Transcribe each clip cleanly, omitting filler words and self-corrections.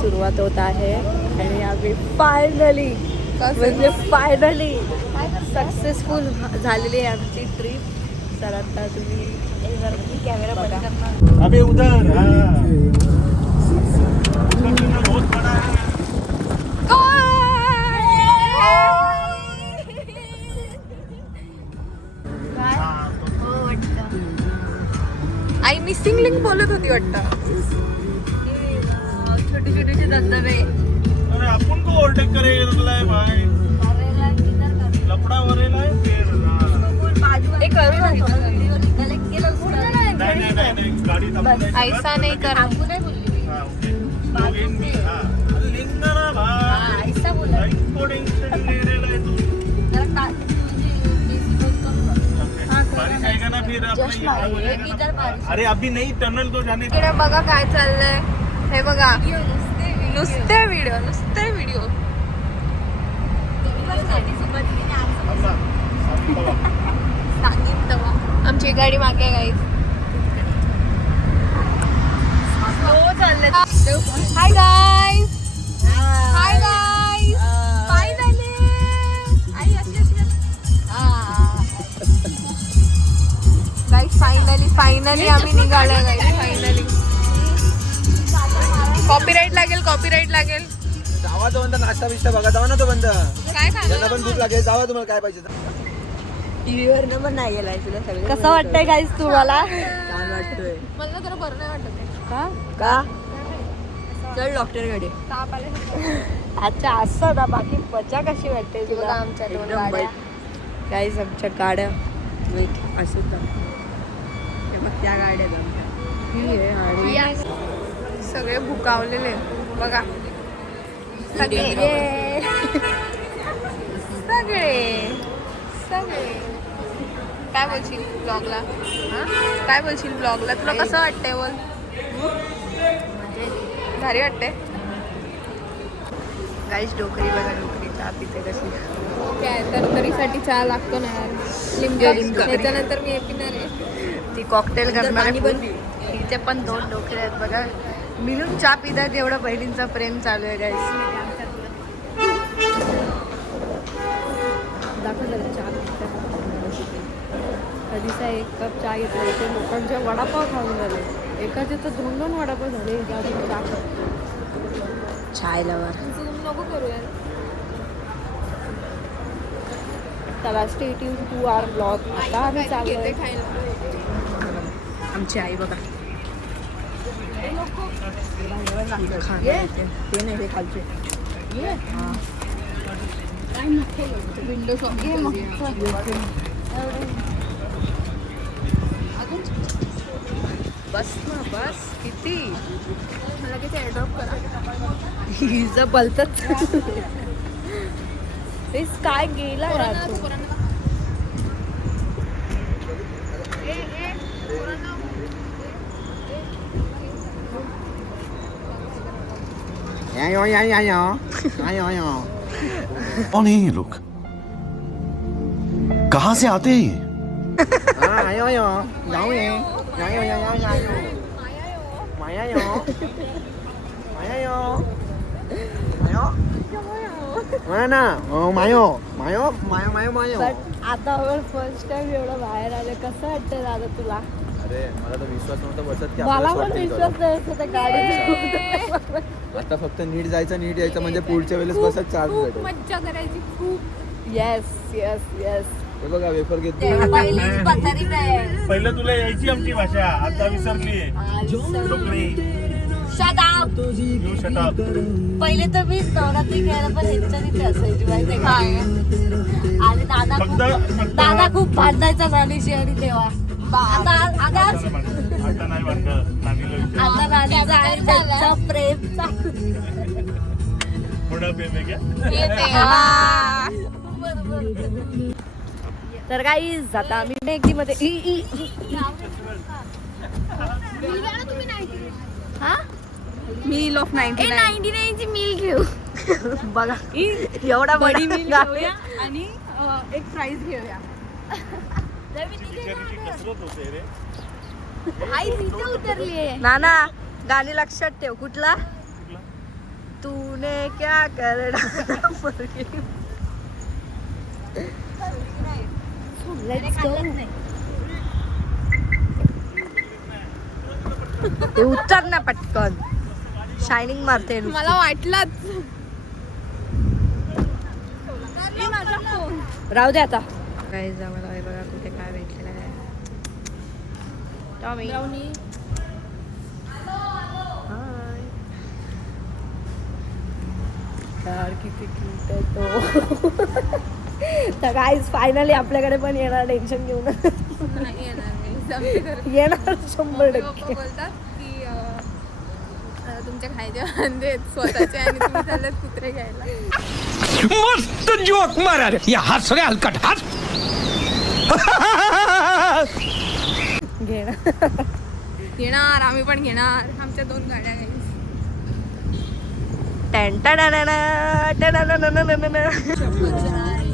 सुरुवात होत आहे आणि आम्ही फायनली सक्सेसफुल झालेली आहे आमची ट्रिप. तर आता तुम्ही कॅमेरा बंद करणार. अबे उधर बहुत बड़ा है. आई मिसिंग लिंक बोलत होती वाटतं. छोटे छोटे धबधबे. अरे आपण को ओव्हरटेक करेला है भाई. लपडा वरेला है फिर एक करू नाही गाडी ऐसा नाही करा. अरे अभी नहीं टनल तो जाने. इकडे बघा काय चाललंय. हे बघा नुसते व्हिडिओ. आमची गाडी मागे गाईज. Hi guys. फायनली आम्ही निघालोय गाईज. फायनली कॉपीराईट लागेल. जावा तो म्हणता नाश्ता बिष्टा बघा जावा ना तो म्हणता. काय त्यांना पण भूक लागेल जावा तुम्हाला काय पाहिजे. टीव्हीवर पण नाही गेलाय तुला सगळं. कसं वाटतंय गाईज तुम्हाला? छान वाटतोय. मला जरा बरं नाही वाटत. का चल डॉक्टरकडे. अच्छा असं ना. बाकी पचा कशी वाटते तुला? आमच्या दोन गाड्या गाईज. आमच्या गाड्या असं बघ त्या गाड्या सगळे भुकावलेले बघा. सगळे काय बोलशील ब्लॉगला? तुला कसं वाटतंय बोल? भारी वाटतंय. गाईस डोकरी बघा. डोकरी चहा पिते कशी. काय तरतरीसाठी चहा लागतो ना यार. लिंबू त्याच्यानंतर मी हे पिणार आहे. ती कॉकटेल करणार आहे. तिचे पण 2 डोकरे आहेत बघा. मिळून चहा पितात एवढं बहिणींचा प्रेम चालू आहे गाईस. कधीचा 1 कप चहा घेतला. इथे लोकांच्या वडापाव खाऊन झाले. एकाचे तर 2 वडापाव झाले. चाय लवर नको करूया. चला stay tune to our blog. आता आम्ही चाललोय. आमची आई बघा. ते नाही हे खालचे विंडो बस ना बस. किती मला किती एअरड्रॉप करा. हिज बलतच काय गेला यार. कौन है ये लोग? कहाँ से आते हैं ये? आता फर्स्ट टाइम एवढं बाहेर आलं. कसं वाटतं दादा तुला? अरे मला तर विश्वास नव्हता बसत की मला पण विश्वास नाही त्या गाडीत. आता फक्त नीट जायचं नीट यायचं म्हणजे पुढच्या वेळेस बसत चार्ज भेटेल. मज्जा करायची खूप. येस. हे बघा वेफर घेतली. पहिलं तुला यायची आमची भाषा आता विसरली. पहिले तर मी नवरात्री खेळायला पण ह्यांच्या तिथे असायची माहिती आहे. आणि दादा खूप भांडायचा नानीशी. आणि तेव्हा आता नाही वाटत. आता नानीचा आणि त्यांचा प्रेम चालू. तर काही जाता आम्ही नेगदी मध्ये. मील ऑफ 99 ची मील घेऊ. बघा एवढा बडी मील घेऊया आणि एक फ्राईज घेऊया. आई तिथे उतरली आहे. नाना गाणी लक्षात ठेव. कुठला तूने क्या कर डाला मुर्गी. Let's go. ते उतर ना पटकन. शायनिंग मारते मला वाटलंच. राहू दे आता. काय मला बघा कुठे काय भेटलेलं आहे. टॉमी हाय. यार किती क्यूट आहे तो. तर गाईज फायनली आपल्याकडे पण येणार. टेन्शन घेऊन नाही येणार. येणार 100%. बोलतात की तुमच्या खायचे वांदे स्वतःचे आणि तुम्ही चाललेत कुत्रे घ्यायला. मस्त जोक मारा रे या हस रे हलकट हस. घेणार आम्ही पण घेणार. आमच्या 2 गाड्या घ्यायच्या.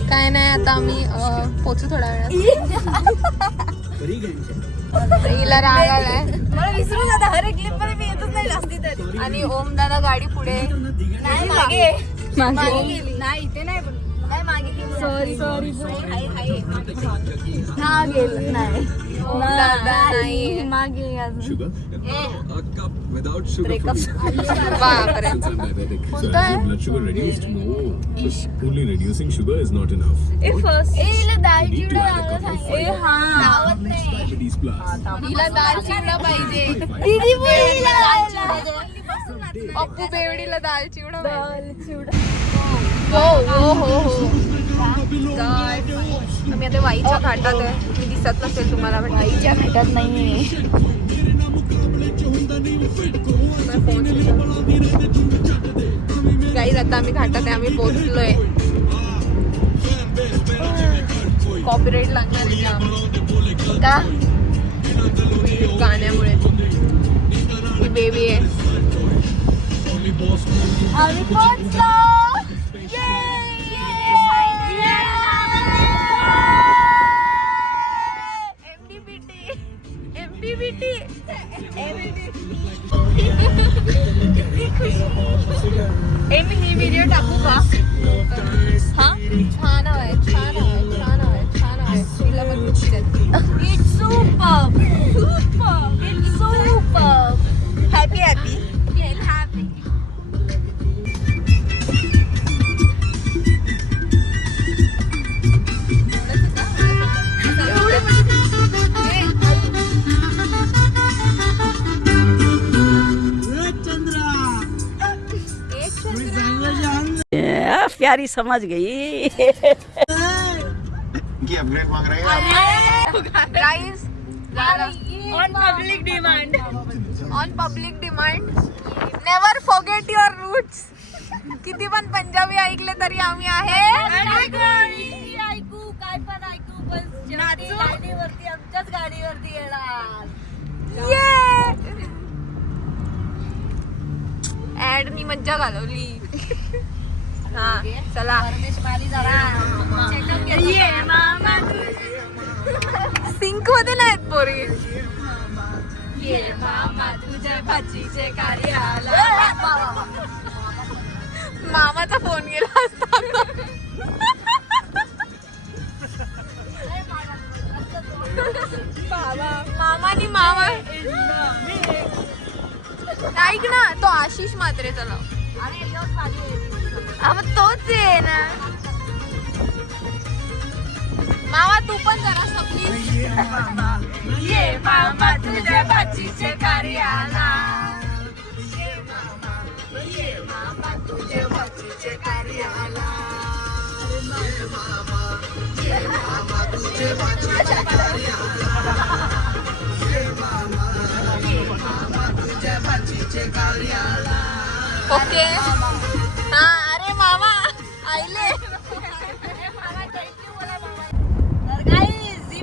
काय नाही आता आम्ही पोचू थोड्या वेळात. हिला राग आलाय. मला विसरून जाता हर एक क्लिप मध्ये मी येतच नाही जास्ती तरी. आणि ओम दादा गाडी पुढे नाही मागे मागे गेली. नाही इथे नाही पण नाही मागे गेली. सॉरी हा गेलं नाही. ओम दादा नाही. मागे अजून Without sugar Breakup. बापरे. since I'm diabetic. So Unta hai? your blood sugar reduced? No. But only reducing sugar is not enough. Dal You need to add a chivda couple of diabetes plus. हिला दाल चिवडा पाहिजे. अप्पू बेवडीला दाल चिवडा पाहिजे. हो. आम्ही आता वाईच्या घाटात आहे. मी दिसत नसेल तुम्हाला पण आईच्या घाटात नाहीये. गाईज आता आम्ही घाटात आहे. आम्ही पोहोचलोय. कॉपीराईट लागणार आहे का गाण्यामुळे. ही बेबी आहे. आम्ही पोहोचलो. मी ही व्हिडिओ टाकू का? हा छान आहे. तिला पण It's superb. It's superb. Happy. प्यारी समझ गई. अपग्रेड मांग रहे हैं. Guys On public demand. Never forget your roots. किती पण पंजाबी ऐकले तरी आम्ही आहे. ऐकू काय पण ऐकू पण गाडीवरती आमच्याच गाडीवरती येणार. ऍड नी मज्जा घालवली. हा चला. सिंक मध्ये नाहीत पोरी. मामाचा फोन गेला असता. मामानी मामा ऐक ना. तो आशिष मात्रे चला. मग तोच आहे ना. मामा तू पण जरा प्लीज. ये मामा तुझ्या भाचीचे कार्याला. ये मामा तुझ्या भाचीचे कार्याला. ये मामा तुझ्या भाचीचे कार्याला. ओके. हा अरे मामा आईले.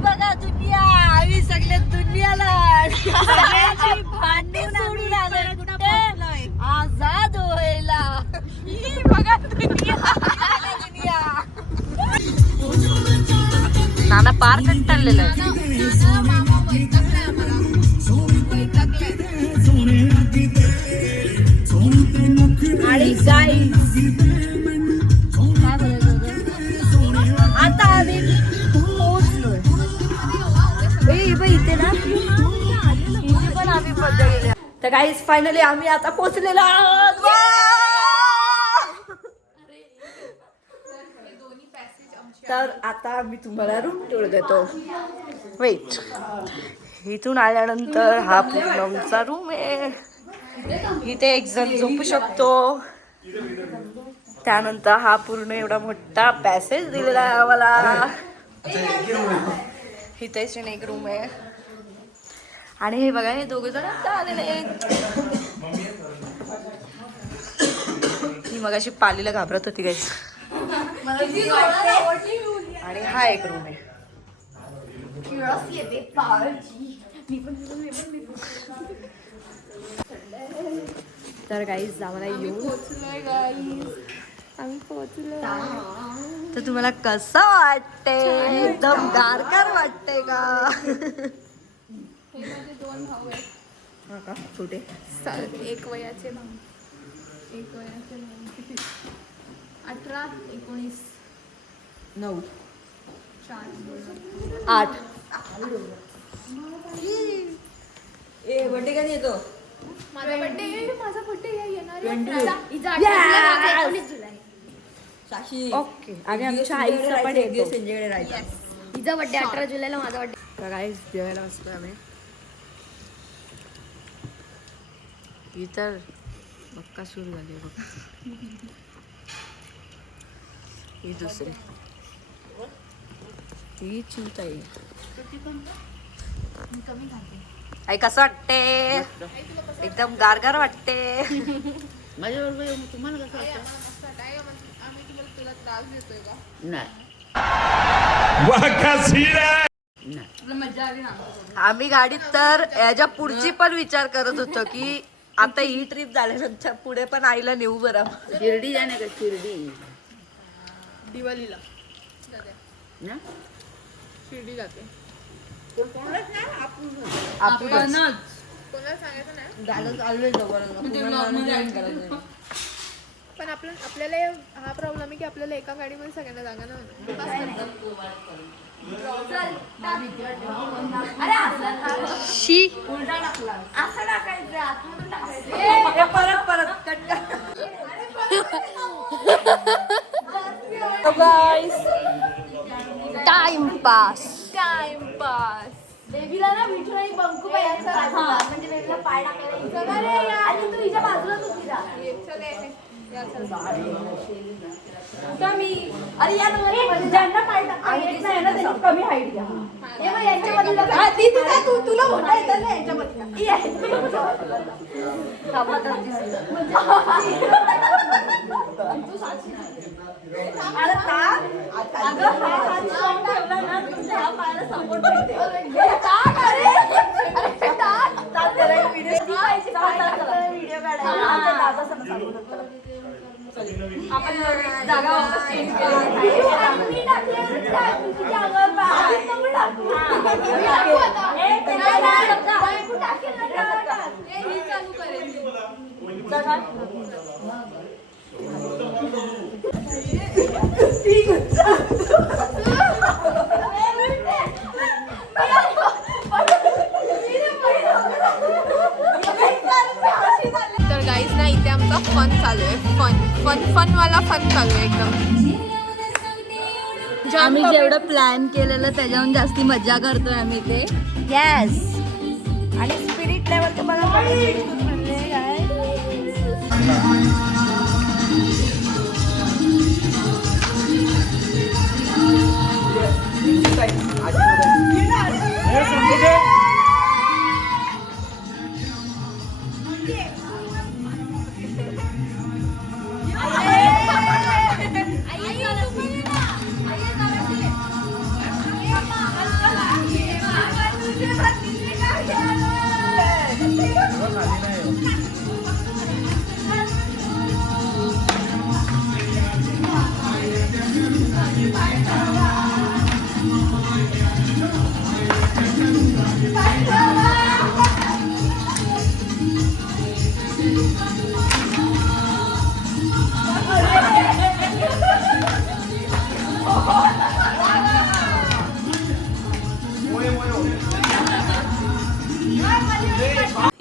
बघा दुनिया आम्ही सगळे दुनियाला सगळ्यांची भांडणे सोडून आलोय. कुठे आजाद व्हायला. बघा दुनिया नाना पार कंटाळलेला आहे. आणि गाईज काय बोलायचं होतं? आता आम्ही पोहोचलोय. इथे ना इथे पण आम्ही मजा गेल्या. तर गाईज फायनली आम्ही आता पोहोचलेलो आहोत. तर आता मी तुम्हाला रूम टूर देतो. वेट, इथून आल्यानंतर हा पूर्ण आमचा रूम आहे. इथे एक जण झोपू शकतो. त्यानंतर हा पूर्ण एवढा मोठा पॅसेज दिलेला आहे आम्हाला. इथेच एक रूम आहे. आणि हे बघा, हे दोघं जण आता आलेले आहेत. ही मगाशी पालीला घाबरत होती गाईस. आणि हा एक रूम आहे. तर गाईज आम्हाला येऊन आम्ही पोहोचलो. तर तुम्हाला कसं वाटते? एकदम गारगार वाटते का? हे माझे 2 भाऊ आहेत. हा का? छोटे एक वयाचे भाऊ. एक वयाचे भाऊ किती? 18, 19, 9, 4, 8. ए बर्थडे कधी येतो? माझा बर्थडे येणार आहे. ओके. आणि आमच्या आईचा पण एक दिवस त्यांच्याकडे राहायचा. तिचा बर्थडे 18 जुलैला, माझा बर्थडे. गाईस जेवायला बसतो आम्ही. ही तर बक्का सुरू झाली बघ. ही दुसरी ही चिंताई. आई कसं वाटते? एकदम गारगार वाटते. माझ्याबरोबर तुम्हाला कसं वाटतं? तुला त्रास देतोय का? नाही. वाह क्या सीन है. मजा आली ना. आम्ही गाडीत तर याच्या पुढची पण विचार करत होतो की आता ही ट्रिप झाल्यानंतर पुढे पण आईला नेऊ बरं. शिर्डी जाणे का? शिर्डी दिवाळीला जाते. शिर्डी जाते. आपणच कोणाला सांगायचं नाही. झालं चाललंय जवळ. पण आपल्याला हा प्रॉब्लेम आहे की आपल्याला एका गाडीमध्ये सगळ्यांना जागा नाही. शी परत टाइमपास. बेबीला ना मिठून आणि बंकू यांचा म्हणजे बेबीला पाय टाकायला आणि तू हिच्या बाजूलाच होती ना. अरे या ज्यांना पाय टाकायला कमी हाईट घ्या. यांच्यामध्ये तुला होता येतं ना यांच्यामध्ये. आपण जागा चेंज तर गाईज ना इथे आमचा फन चालू आहे. फनवाला फन चालू आहे एकदम. आम्ही जेवढं प्लॅन केलेलं त्याच्याहून जास्ती मजा करतोय आम्ही ते. येस. आणि स्पिरिट लेवल तर बघा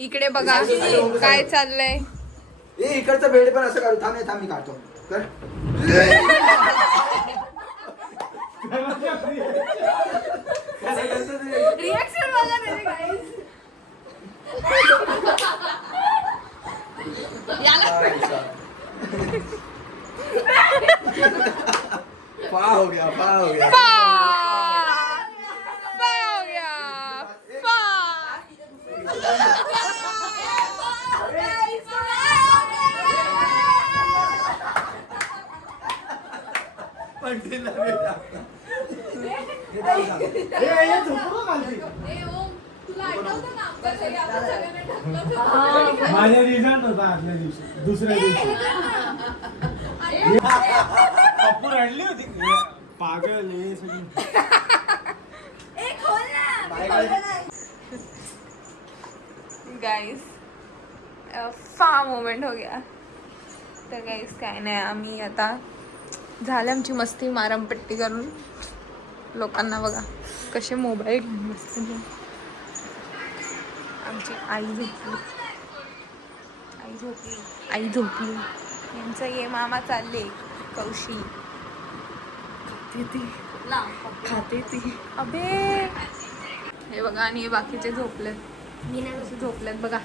इकडे बघा काय चाललंय. ए इकडचा बेड पण असं काढू. थांब मी काढतो. कर. रिॲक्शन बघा त्याची guys. पा हो गया. पा हो गया. माझ्या रिझल्ट होता आदल्या दिवशी दुसऱ्या दिवशी पप्पू रडली होती पागल हे सगळी. गाइस फा मोमेंट हो गया. तर गाइस काय नाही, आम्ही आता झालं आमची मस्ती मारमपट्टी करून. लोकांना बघा कसे मोबाईल घेऊन बसते. आमची आई झोपली. यांचं ये मामा चालले कौशी खाते ती. अबे हे बघा आणि हे बाकीचे झोपलेत. झोपलेत बघा.